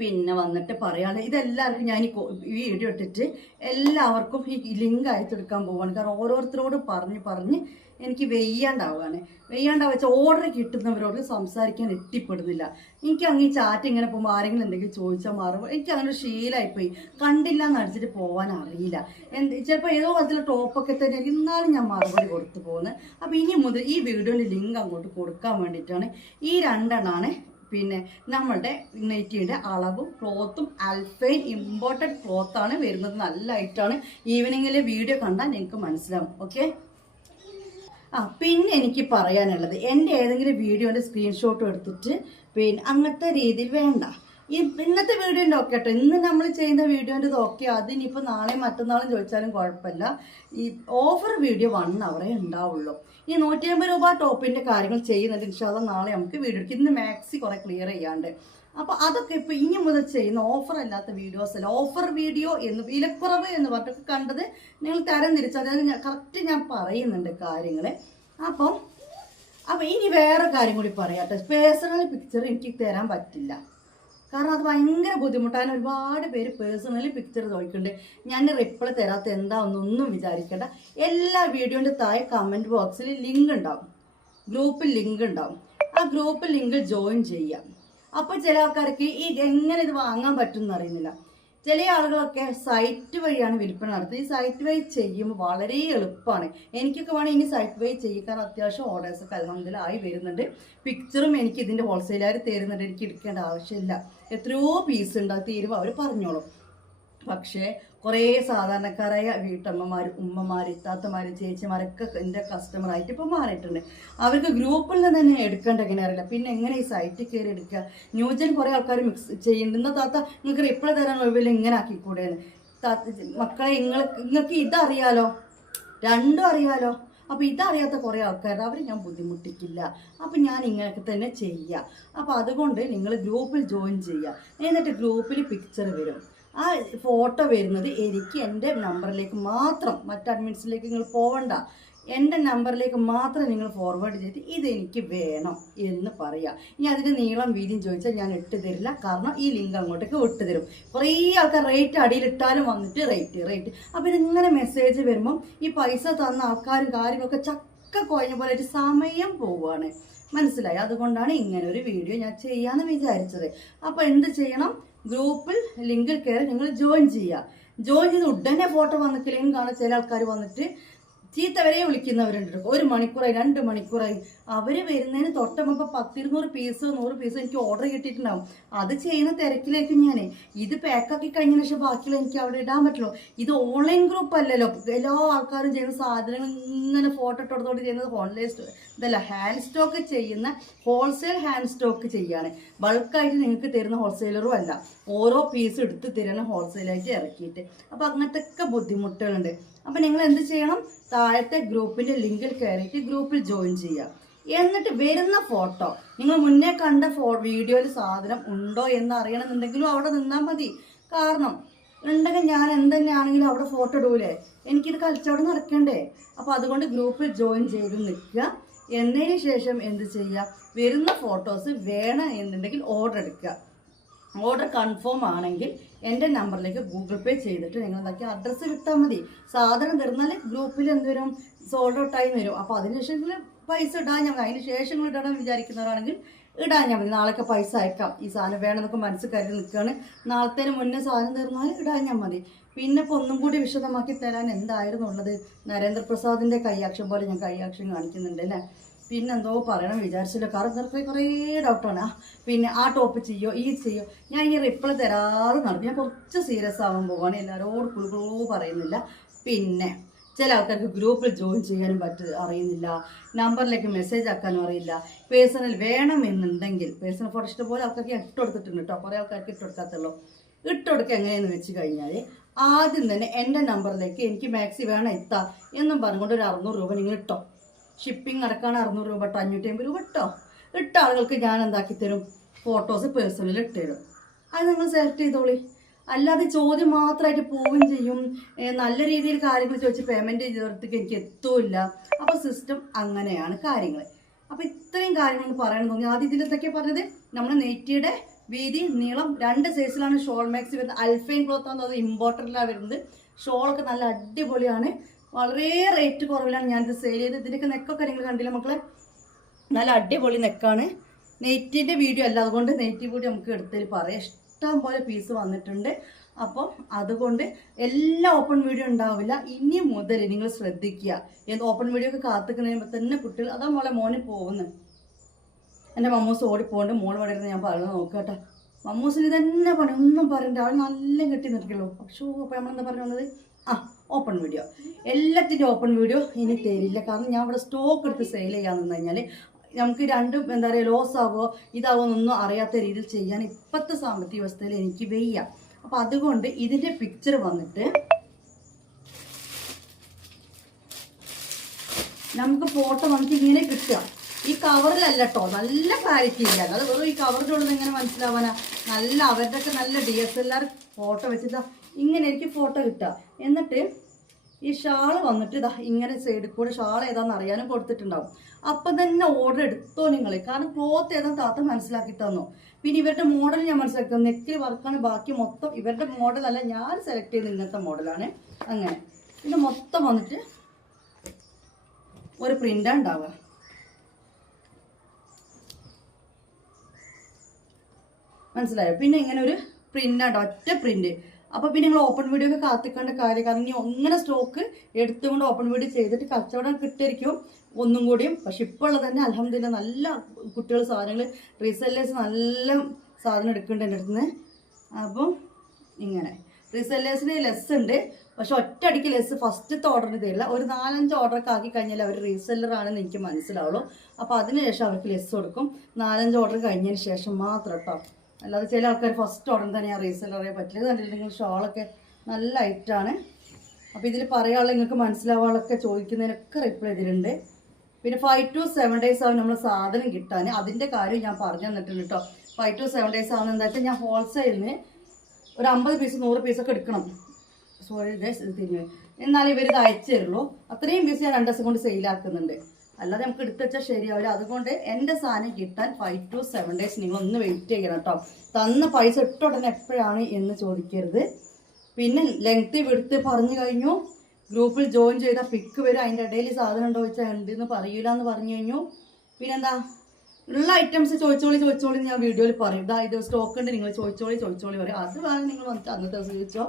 പിന്നെ വന്നിട്ട് പറയുകയാണ് ഇതെല്ലാവർക്കും ഞാൻ ഈ വീഡിയോ ഇട്ടിട്ട് എല്ലാവർക്കും ഈ ലിങ്ക് അയച്ചു കൊടുക്കാൻ പോവാണ്. കാരണം ഓരോരുത്തരോട് പറഞ്ഞ് പറഞ്ഞ് എനിക്ക് വെയ്യാണ്ടാവുകയാണ് വെയ്യാണ്ടാവുക വെച്ചാൽ ഓർഡർ കിട്ടുന്നവരോട് സംസാരിക്കാൻ എത്തിപ്പെടുന്നില്ല. എനിക്ക് അങ്ങ് ഈ ചാറ്റ് ഇങ്ങനെ പോകുമ്പോൾ ആരെങ്കിലും എന്തെങ്കിലും ചോദിച്ചാൽ മാറുമ്പോൾ എനിക്ക് അങ്ങനെ ഒരു ശീലമായിപ്പോയി കണ്ടില്ല എന്ന് അടിച്ചിട്ട് പോകാൻ അറിയില്ല. എന്ത് ചിലപ്പോൾ ഏതോ അതിലെ ടോപ്പൊക്കെ തന്നെ ഇന്നാലും ഞാൻ മറുപടി കൊടുത്തു പോകുന്നത്. അപ്പോൾ ഇനി മുതൽ ഈ വീഡിയോന്റെ ലിങ്ക് അങ്ങോട്ട് കൊടുക്കാൻ വേണ്ടിയിട്ടാണ് ഈ രണ്ടെണ്ണമാണ് പിന്നെ നമ്മളുടെ നെറ്റിയുടെ അളവും ക്ലോത്തും അൽഫൈൻ ഇമ്പോർട്ടഡ് ക്ലോത്താണ് വരുന്നത്. നല്ല ഐറ്റാണ് ഈവനിങ്ങിലെ വീഡിയോ കണ്ടാൽ നിങ്ങൾക്ക് മനസ്സിലാവും. ഓക്കെ ആ പിന്നെ എനിക്ക് പറയാനുള്ളത്. എന്റെ ഏതെങ്കിലും വീഡിയോന്റെ സ്ക്രീൻഷോട്ട് എടുത്തിട്ട് പിന്നെ അങ്ങനത്തെ രീതിയിൽ വേണ്ട. ഈ ഇന്നത്തെ വീഡിയോ ഒക്കെ കേട്ടോ ഇന്ന് നമ്മൾ ചെയ്യുന്ന വീഡിയോന്റെ ഓക്കെ അതിനിപ്പോൾ നാളെയും മറ്റന്നാളും ചോദിച്ചാലും കുഴപ്പമില്ല. ഈ ഓഫർ വീഡിയോ വൺ അവറേ ഉണ്ടാവുള്ളൂ. ഈ നൂറ്റി അമ്പത് രൂപ ടോപ്പിന്റെ കാര്യങ്ങൾ ചെയ്യുന്നുണ്ട്. ഇൻഷാല്ല നാളെ നമുക്ക് വീഡിയോ എടുക്കും. ഇന്ന് മാക്സി കുറേ ക്ലിയർ ചെയ്യാണ്ട്. അപ്പോൾ അതൊക്കെ ഇപ്പോൾ ഇനി മുതൽ ചെയ്യുന്ന ഓഫർ അല്ലാത്ത വീഡിയോസ് അല്ല. ഓഫർ വീഡിയോ എന്ന് വിലക്കുറവ് എന്ന് പറഞ്ഞിട്ട് കണ്ടത് നിങ്ങൾ തരം തിരിച്ച് അതായത് ഞാൻ കറക്റ്റ് ഞാൻ പറയുന്നുണ്ട് കാര്യങ്ങൾ അപ്പം അപ്പം ഇനി വേറെ കാര്യം കൂടി പറയാം കേട്ടോ പേഴ്സണൽ പിക്ചർ എനിക്ക് തരാൻ പറ്റില്ല. കാരണം അത് ഭയങ്കര ബുദ്ധിമുട്ടാണ് ഒരുപാട് പേര് പേഴ്സണലി പിക്ചർ ചോദിക്കുന്നുണ്ട് ഞാൻ റിപ്ലൈ തരാത്ത എന്താ ഒന്നും വിചാരിക്കേണ്ട. എല്ലാ വീഡിയോന്റെ താഴെ കമന്റ് ബോക്സിൽ ലിങ്ക് ഉണ്ടാവും. ഗ്രൂപ്പിൽ ലിങ്ക് ഉണ്ടാവും. ആ ഗ്രൂപ്പിൽ ലിങ്കിൽ ജോയിൻ ചെയ്യാം. അപ്പോൾ ചില ആൾക്കാർക്ക് ഈ എങ്ങനെ ഇത് വാങ്ങാൻ പറ്റുമെന്ന് അറിയുന്നില്ല. ചില ആളുകളൊക്കെ സൈറ്റ് വഴിയാണ് വിൽപ്പന നടത്തുന്നത്. ഈ സൈറ്റ് വഴി ചെയ്യുമ്പോൾ വളരെ എളുപ്പമാണ്. എനിക്കൊക്കെ വേണമെങ്കിൽ ഇനി സൈറ്റ് വഴി ചെയ്യിക്കാൻ അത്യാവശ്യം ഓർഡേഴ്സൊക്കെ ആയി വരുന്നുണ്ട്. പിക്ചറും എനിക്ക് ഇതിന്റെ ഹോൾസെയിലായി തരുന്നുണ്ട്. എനിക്ക് എടുക്കേണ്ട ആവശ്യമില്ല. എത്രയോ പീസ് ഉണ്ടാകും തീരുമ്പോൾ അവർ പറഞ്ഞോളും. പക്ഷേ കുറേ സാധാരണക്കാരായ വീട്ടമ്മമാർ ഉമ്മമാർ ഇത്താത്തമാർ ചേച്ചിമാരൊക്കെ എന്റെ കസ്റ്റമറായിട്ട് ഇപ്പോൾ മാറിയിട്ടുണ്ട്. അവർക്ക് ഗ്രൂപ്പിൽ നിന്ന് തന്നെ എടുക്കേണ്ട എങ്ങനെ അറിയില്ല. പിന്നെ എങ്ങനെ ഈ സൈറ്റിൽ കയറി എടുക്കുക? ന്യൂജൻ കുറേ ആൾക്കാർ മിക്സ് ചെയ്യുന്നുണ്ട്. താത്ത നിങ്ങൾക്ക് റിപ്ലൈ തരാൻ ഒഴിവില്ല ഇങ്ങനെ ആക്കിക്കൂടെയാണ് മക്കളെ നിങ്ങൾ നിങ്ങൾക്ക് ഇതറിയാലോ? രണ്ടും അറിയാലോ? അപ്പോൾ ഇതറിയാത്ത കുറേ ആൾക്കാർ അവർ ഞാൻ ബുദ്ധിമുട്ടിക്കില്ല. അപ്പോൾ ഞാൻ ഇങ്ങനെയൊക്കെ തന്നെ ചെയ്യുക അപ്പോൾ അതുകൊണ്ട് നിങ്ങൾ ഗ്രൂപ്പിൽ ജോയിൻ ചെയ്യുക. എന്നിട്ട് ഗ്രൂപ്പിൽ പിക്ചർ വരും. ആ ഫോട്ടോ വരുന്നത് എനിക്ക് എന്റെ നമ്പറിലേക്ക് മാത്രം മറ്റ് അഡ്മിൻസിലേക്ക് നിങ്ങൾ പോവണ്ട. എന്റെ നമ്പറിലേക്ക് മാത്രം നിങ്ങൾ ഫോർവേഡ് ചെയ്ത് ഇതെനിക്ക് വേണം എന്ന് പറയുക ഇനി അതിന്റെ നീളം വീതിയും ചോദിച്ചാൽ ഞാൻ ഇട്ട് തരില്ല. കാരണം ഈ ലിങ്ക് അങ്ങോട്ടേക്ക് വിട്ട് തരും. കുറേ ആൾക്കാർ റേറ്റ് അടിയിലിട്ടാലും വന്നിട്ട് റേറ്റ് റേറ്റ് അപ്പോൾ ഇതിങ്ങനെ മെസ്സേജ് വരുമ്പം ഈ പൈസ തന്ന ആൾക്കാരും കാര്യങ്ങളൊക്കെ ചക്ക കുഴഞ്ഞ പോലെ ഒരു സമയം പോവുകയാണ് മനസ്സിലായി? അതുകൊണ്ടാണ് ഇങ്ങനെ ഒരു വീഡിയോ ഞാൻ ചെയ്യാമെന്ന് വിചാരിച്ചത്. അപ്പോൾ എന്ത് ചെയ്യണം? ഗ്രൂപ്പിൽ ലിങ്കിൽ കയറി നിങ്ങൾ ജോയിൻ ചെയ്യുക. ജോയിൻ ചെയ്ത് ഉടനെ ഫോട്ടോ വന്നിട്ടില്ലെങ്കിൽ കാണാൻ ചില ആൾക്കാർ വന്നിട്ട് ചീത്ത വരെ വിളിക്കുന്നവരുണ്ട് ഒരു മണിക്കൂറായി രണ്ട് മണിക്കൂറായി. അവർ വരുന്നതിന് തൊട്ടപ്പോൾ പത്തിരുന്നൂറ് പീസ് നൂറ് പീസ് എനിക്ക് ഓർഡർ കിട്ടിയിട്ടുണ്ടാവും. അത് ചെയ്യുന്ന തിരക്കിലേക്ക് ഞാൻ ഇത് പാക്കാക്കി കഴിഞ്ഞ ശേഷം ബാക്കിയുള്ള എനിക്ക് അവിടെ ഇടാൻ പറ്റുള്ളൂ ഇത് ഓൺലൈൻ ഗ്രൂപ്പ് അല്ലല്ലോ. എല്ലാ ആൾക്കാരും ചെയ്യുന്ന സാധനങ്ങൾ ഇങ്ങനെ ഫോട്ടോ ഇട്ടോടത്തോട് ചെയ്യുന്നത് ഓൺലൈൻ ഇതല്ല ഹാൻഡ് സ്റ്റോക്ക് ചെയ്യുന്ന ഹോൾസെയിൽ ഹാൻഡ് സ്റ്റോക്ക് ചെയ്യാണ്. ബൾക്കായിട്ട് നിങ്ങൾക്ക് തരുന്ന ഹോൾസെയിലറും അല്ല. ഓരോ പീസ് എടുത്ത് തരുന്ന ഹോൾസെയിലായിട്ട് ഇറക്കിയിട്ട്. അപ്പോൾ അങ്ങനത്തെ ഒക്കെ ബുദ്ധിമുട്ടുകളുണ്ട്. അപ്പോൾ നിങ്ങൾ എന്ത് ചെയ്യണം? താഴത്തെ ഗ്രൂപ്പിന്റെ ലിങ്കിൽ കയറിയിട്ട് ഗ്രൂപ്പിൽ ജോയിൻ ചെയ്യുക. എന്നിട്ട് വരുന്ന ഫോട്ടോ നിങ്ങൾ മുന്നേ കണ്ട ഫോ വീഡിയോയിൽ സാധനം ഉണ്ടോ എന്ന് അറിയണമെന്നുണ്ടെങ്കിലും അവിടെ നിന്നാൽ മതി. കാരണം ഉണ്ടെങ്കിൽ ഞാൻ എന്തെന്നെയാണെങ്കിലും അവിടെ ഫോട്ടോ ഇടൂലേ. എനിക്കിത് കളിച്ചവിടെ നടക്കണ്ടേ? അപ്പോൾ അതുകൊണ്ട് ഗ്രൂപ്പിൽ ജോയിൻ ചെയ്ത് നിൽക്കുക. എന്നതിന് ശേഷം എന്ത് ചെയ്യുക? വരുന്ന ഫോട്ടോസ് വേണം എന്നുണ്ടെങ്കിൽ ഓർഡർ എടുക്കുക. ഓർഡർ കൺഫേം ആണെങ്കിൽ എന്റെ നമ്പറിലേക്ക് ഗൂഗിൾ പേ ചെയ്തിട്ട് നിങ്ങൾ എന്താക്കി അഡ്രസ്സ് കിട്ടാൽ മതി. സാധനം തരുന്നാൽ ഗ്രൂപ്പിൽ എന്തുവരും സോൾഡ് ഔട്ടായി വരും. അപ്പോൾ അതിനുശേഷം ശേഷം പൈസ ഇടാൻ ഞാൻ അതിന് ശേഷം ഇടണം വിചാരിക്കുന്നവരാണെങ്കിൽ ഇടാൻ ഞാൻ മതി. നാളെയൊക്കെ പൈസ അയക്കാം. ഈ സാധനം വേണമെന്നൊക്കെ മനസ്സ് കരുതി നിൽക്കുകയാണ്. നാളത്തേന് മുന്നേ സാധനം തരുന്നാൽ ഇടാൻ ഞാൻ മതി. പിന്നെ ഇപ്പോൾ ഒന്നും കൂടി വിശദമാക്കി തരാൻ എന്തായിരുന്നു ഉള്ളത്? നരേന്ദ്രപ്രസാദിന്റെ കൈയാക്ഷം പോലെ ഞാൻ കൈയാക്ഷം കാണിക്കുന്നുണ്ട് അല്ലേ? പിന്നെ എന്തോ പറയണം വിചാരിച്ചില്ല. കാരണം കുറേ കുറേ ഡൗട്ടാണ് പിന്നെ ആ ടോപ്പ് ചെയ്യോ ഈ ചെയ്യോ. ഞാൻ ഈ റിപ്ലൈ തരാറ് നടക്കും ഞാൻ കുറച്ച് സീരിയസ് ആവാൻ പോവാണ്. എല്ലാവരോടും കുളുകുളൂ പറയുന്നില്ല. പിന്നെ ചില ആൾക്കാർക്ക് ഗ്രൂപ്പിൽ ജോയിൻ ചെയ്യാനും പറ്റ അറിയുന്നില്ല. നമ്പറിലേക്ക് മെസ്സേജ് ആക്കാനും അറിയില്ല. പേഴ്സണൽ വേണമെന്നുണ്ടെങ്കിൽ പേഴ്സണൽ ഫോട്ടോ ഇഷ്ടംപോലെ ആൾക്കാർക്ക് ഞാൻ ഇട്ട് കൊടുത്തിട്ടുണ്ട് കേട്ടോ കുറേ ആൾക്കാർക്ക് ഇട്ട് കൊടുക്കാത്തുള്ളൂ. ഇട്ട് കൊടുക്കുക എങ്ങനെയെന്ന് വെച്ച് കഴിഞ്ഞാൽ ആദ്യം തന്നെ എന്റെ നമ്പറിലേക്ക് എനിക്ക് മാക്സി വേണം എത്താം എന്നും പറഞ്ഞുകൊണ്ട് ഒരു അറുന്നൂറ് രൂപ നിങ്ങൾ ഇട്ടോ. ഷിപ്പിംഗ് അടക്കാണ് അറുന്നൂറ് രൂപ കേട്ടോ അഞ്ഞൂറ്റി അമ്പത് രൂപ കേട്ടോ ഇട്ട ആളുകൾക്ക് ഞാൻ എന്താക്കി തരും? ഫോട്ടോസ് പേഴ്സണലിൽ ഇട്ട് തരും. അത് നിങ്ങൾ സെലക്ട് ചെയ്തോളി. അല്ലാതെ ചോദ്യം മാത്രമായിട്ട് പോവുകയും ചെയ്യും. നല്ല രീതിയിൽ കാര്യങ്ങൾ ചോദിച്ച് പേയ്മെന്റ് ചെയ്തിടത്തേക്ക് എനിക്ക് എത്തുമില്ല അപ്പോൾ സിസ്റ്റം അങ്ങനെയാണ് കാര്യങ്ങൾ അപ്പോൾ ഇത്രയും കാര്യങ്ങൾ പറയണമെന്ന് തോന്നി. ആദ്യം ഇതിലെന്തൊക്കെ പറഞ്ഞത്? നമ്മൾ നെയ്റ്റിയുടെ വീതി നീളം രണ്ട് സൈസിലാണ് ഷോൾ മാക്സ് വരുന്നത്. അൽഫൈൻ ക്ലോത്ത് ആണ് അത് ഇമ്പോർട്ടന്റിലാണ് വരുന്നത്. ഷോളൊക്കെ നല്ല അടിപൊളിയാണ്. വളരെ റേറ്റ് കുറവിലാണ് ഞാനിത് സെയിൽ ചെയ്ത് ഇതിന്റെയൊക്കെ നെക്കൊക്കെ നിങ്ങൾ കണ്ടില്ല മക്കളെ? നല്ല അടിപൊളി നെക്കാണ് നെയ്റ്റിന്റെ വീഡിയോ അല്ല അതുകൊണ്ട് നെയ്റ്റി കൂടി നമുക്ക് എടുത്തതിൽ പറയാം. ഇഷ്ടം പോലെ പീസ് വന്നിട്ടുണ്ട്. അപ്പം അതുകൊണ്ട് എല്ലാ ഓപ്പൺ വീഡിയോ ഉണ്ടാവില്ല. ഇനി മുതൽ നിങ്ങൾ ശ്രദ്ധിക്കുക. എന്ത് ഓപ്പൺ വീഡിയോ ഒക്കെ കാത്തിക്കുന്നതിന് തന്നെ കുട്ടികൾ അതാ മോളെ മോന് പോകുന്നു. എന്റെ മമ്മൂസ് ഓടിപ്പോണ്ട് മോൾ വളരുന്ന ഞാൻ പറയുന്നത് നോക്കട്ടെ മമ്മൂസിന് തന്നെ പണി ഒന്നും പറയണ്ട. അവൾ നല്ല കെട്ടി നിൽക്കുള്ളൂ. പക്ഷേ അപ്പോൾ നമ്മളെന്താ പറഞ്ഞു വന്നത്? Open video. എല്ലാത്തിന്റെ ഓപ്പൺ വീഡിയോ ഇനി തരില്ല. കാരണം ഞാൻ ഇവിടെ സ്റ്റോക്ക് എടുത്ത് സെയിൽ ചെയ്യാൻ നിന്ന് കഴിഞ്ഞാൽ നമുക്ക് രണ്ടും എന്താ പറയുക ലോസ് ആവുമോ ഇതാവോ എന്നൊന്നും അറിയാത്ത രീതിയിൽ ചെയ്യാൻ ഇപ്പോഴത്തെ സാമ്പത്തിക വ്യവസ്ഥയിൽ എനിക്ക് വയ്യ. അപ്പോൾ അതുകൊണ്ട് ഇതിന്റെ പിക്ചർ വന്നിട്ട് നമുക്ക് ഫോട്ടോ നമുക്ക് ഇങ്ങനെ കിട്ടുക. ഈ കവറിലല്ല കേട്ടോ നല്ല ക്ലാരിറ്റി ഇല്ല. അത് വെറും ഈ കവറിലുള്ളത് എങ്ങനെ മനസ്സിലാവാനാ? നല്ല അവരുടെയൊക്കെ നല്ല D S L R photo വെച്ചിട്ടാ ഇങ്ങനെ എനിക്ക് ഫോട്ടോ കിട്ടുക. എന്നിട്ട് ഈ ഷാൾ വന്നിട്ട് ഇതാ ഇങ്ങനെ സൈഡിൽ കൂടെ ഷാൾ ഏതാണെന്ന് അറിയാനും കൊടുത്തിട്ടുണ്ടാവും. അപ്പം തന്നെ ഓർഡർ എടുത്തോ നിങ്ങൾ കാരണം ക്ലോത്ത് ഏതാന്ന് താത്ത മനസ്സിലാക്കി തന്നോ? പിന്നെ ഇവരുടെ മോഡൽ ഞാൻ മനസ്സിലാക്കി തന്നു. നെക്കിൽ വർക്കാണ് ബാക്കി മൊത്തം ഇവരുടെ മോഡലല്ല ഞാൻ സെലക്ട് ചെയ്ത ഇങ്ങനത്തെ മോഡലാണ് അങ്ങനെ. ഇത് മൊത്തം വന്നിട്ട് ഒരു പ്രിന്റാണ് ഉണ്ടാവുക. മനസ്സിലായോ? പിന്നെ ഇങ്ങനെ ഒരു പ്രിന്റാണ് ഒറ്റ പ്രിന്റ് അപ്പോൾ പിന്നെ നിങ്ങൾ ഓപ്പൺ വീഡിയോ ഒക്കെ കാത്തിക്കേണ്ട കാര്യം. കാരണം ഇനി ഒന്നിനെ സ്റ്റോക്ക് എടുത്തുകൊണ്ട് ഓപ്പൺ വീഡിയോ ചെയ്തിട്ട് കച്ചവടം കിട്ടിയിരിക്കും ഒന്നും കൂടിയും. പക്ഷെ ഇപ്പോൾ ഉള്ളത് തന്നെ അലഹമില്ല നല്ല കുട്ടികൾ സാധനങ്ങൾ റീസെല്ലേഴ്സ് നല്ല സാധനം എടുക്കുന്നുണ്ട് എന്റെ അടുത്ത് നിന്ന്. അപ്പം ഇങ്ങനെ. റീസെല്ലേഴ്സിന് ലെസ് ഉണ്ട്. പക്ഷെ ഒറ്റയടിക്ക് ലെസ് ഫസ്റ്റത്തെ ഓർഡറിന് തരില്ല. ഒരു നാലഞ്ച് ഓർഡറൊക്കെ ആക്കി കഴിഞ്ഞാൽ അവർ റീസെല്ലറാണെന്ന് എനിക്ക് മനസ്സിലാവുള്ളൂ. അപ്പോൾ അതിനുശേഷം അവർക്ക് ലെസ് കൊടുക്കും. നാലഞ്ച് ഓർഡർ കഴിഞ്ഞതിന് ശേഷം മാത്രം കേട്ടോ അല്ലാതെ ചില ആൾക്കാർ ഫസ്റ്റ് ഉടൻ തന്നെ ആ റീസെല്ലറെ പറ്റില്ല. കണ്ടിട്ടുണ്ടെങ്കിൽ ഷോളൊക്കെ നല്ല ഐറ്റാണ് അപ്പോൾ ഇതിൽ പറയാനുള്ള നിങ്ങൾക്ക് മനസ്സിലാവാളൊക്കെ ചോദിക്കുന്നതിനൊക്കെ റിപ്ലൈ ചെയ്തിട്ടുണ്ട് പിന്നെ ഫൈവ് ടു സെവൻ ഡേയ്സ് ആവും നമ്മൾ സാധനം കിട്ടാൻ. അതിന്റെ കാര്യം ഞാൻ പറഞ്ഞു തന്നിട്ടുണ്ട് കേട്ടോ ഫൈവ് ടു സെവൻ ഡേയ്സ് ആവുന്ന എന്താ വെച്ചാൽ ഞാൻ ഹോൾസെയിലിന് ഒരു അമ്പത് പീസ് നൂറ് പീസൊക്കെ എടുക്കണം. സോറി തിരിഞ്ഞു എന്നാലും ഇവർ ഇത് അയച്ചു തരുള്ളൂ അത്രയും പീസ് ഞാൻ രണ്ട് ദിവസം കൊണ്ട് സെയിലാക്കുന്നുണ്ട് അല്ലാതെ നമുക്ക് എടുത്തു വെച്ചാൽ ശരിയാവില്ല. അതുകൊണ്ട് എന്റെ സാധനം കിട്ടാൻ ഫൈവ് ടു സെവൻ ഡേയ്സ് നിങ്ങൾ ഒന്ന് വെയിറ്റ് ചെയ്യണം കേട്ടോ. തന്ന പൈസ ഇട്ട ഉടനെ എപ്പോഴാണ് എന്ന് ചോദിക്കരുത്. പിന്നെ ലെങ്ത് വിടുത്ത് പറഞ്ഞു കഴിഞ്ഞു. ഗ്രൂപ്പിൽ ജോയിൻ ചെയ്താൽ പിക്ക് വരും. അതിന്റെ ഇടയിൽ സാധനം ഉണ്ടോ ചോദിച്ചാൽ ഉണ്ട് എന്ന് പറയൂല എന്ന് പറഞ്ഞു കഴിഞ്ഞു. പിന്നെന്താ? ഉള്ള ഐറ്റംസ് ചോദിച്ചോളി ചോദിച്ചോളി ഞാൻ വീഡിയോയിൽ പറയും. ഇതാ ഇത് സ്റ്റോക്ക് ഉണ്ട് നിങ്ങൾ ചോദിച്ചോളി ചോദിച്ചോളി പറയും. അത് വേണം നിങ്ങൾ വന്നിട്ട് അന്നത്തെ ദിവസം ചോദിച്ചോ.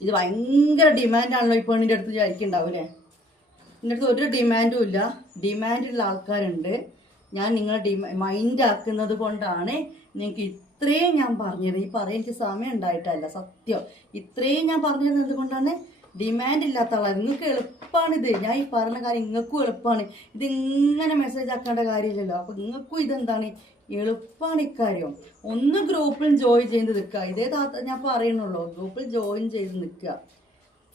ഇത് ഭയങ്കര ഡിമാൻഡാണല്ലോ ഈ പെണ്ണിന്റെ അടുത്ത് വിചാരിക്കുന്നുണ്ടാവും അല്ലേ? എന്റെ അടുത്ത് ഒരു ഡിമാൻഡും ഇല്ല. ഡിമാൻഡുള്ള ആൾക്കാരുണ്ട്. ഞാൻ നിങ്ങളെ ഡിമാ മൈൻഡ് ആക്കുന്നത് കൊണ്ടാണ് നിങ്ങൾക്ക് ഇത്രയും ഞാൻ പറഞ്ഞത്. ഈ പറയേണ്ട സമയം ഉണ്ടായിട്ടല്ല സത്യം. ഇത്രയും ഞാൻ പറഞ്ഞത് എന്തുകൊണ്ടാണ്? ഡിമാൻഡ് ഇല്ലാത്ത ആളാണ് നിങ്ങൾക്ക് എളുപ്പമാണിത് ഞാൻ ഈ പറഞ്ഞ കാര്യം നിങ്ങൾക്കും എളുപ്പമാണ് ഇത് ഇങ്ങനെ മെസ്സേജ് ആക്കേണ്ട കാര്യമില്ലല്ലോ. അപ്പോൾ നിങ്ങൾക്കും ഇതെന്താണ്? എളുപ്പമാണ് ഇക്കാര്യം. ഒന്ന് ഗ്രൂപ്പിൽ ജോയിൻ ചെയ്ത് നിൽക്കുക. ഇതേ താത്ത ഞാൻ പറയുന്നുള്ളൂ. ഗ്രൂപ്പിൽ ജോയിൻ ചെയ്ത് നിൽക്കുക.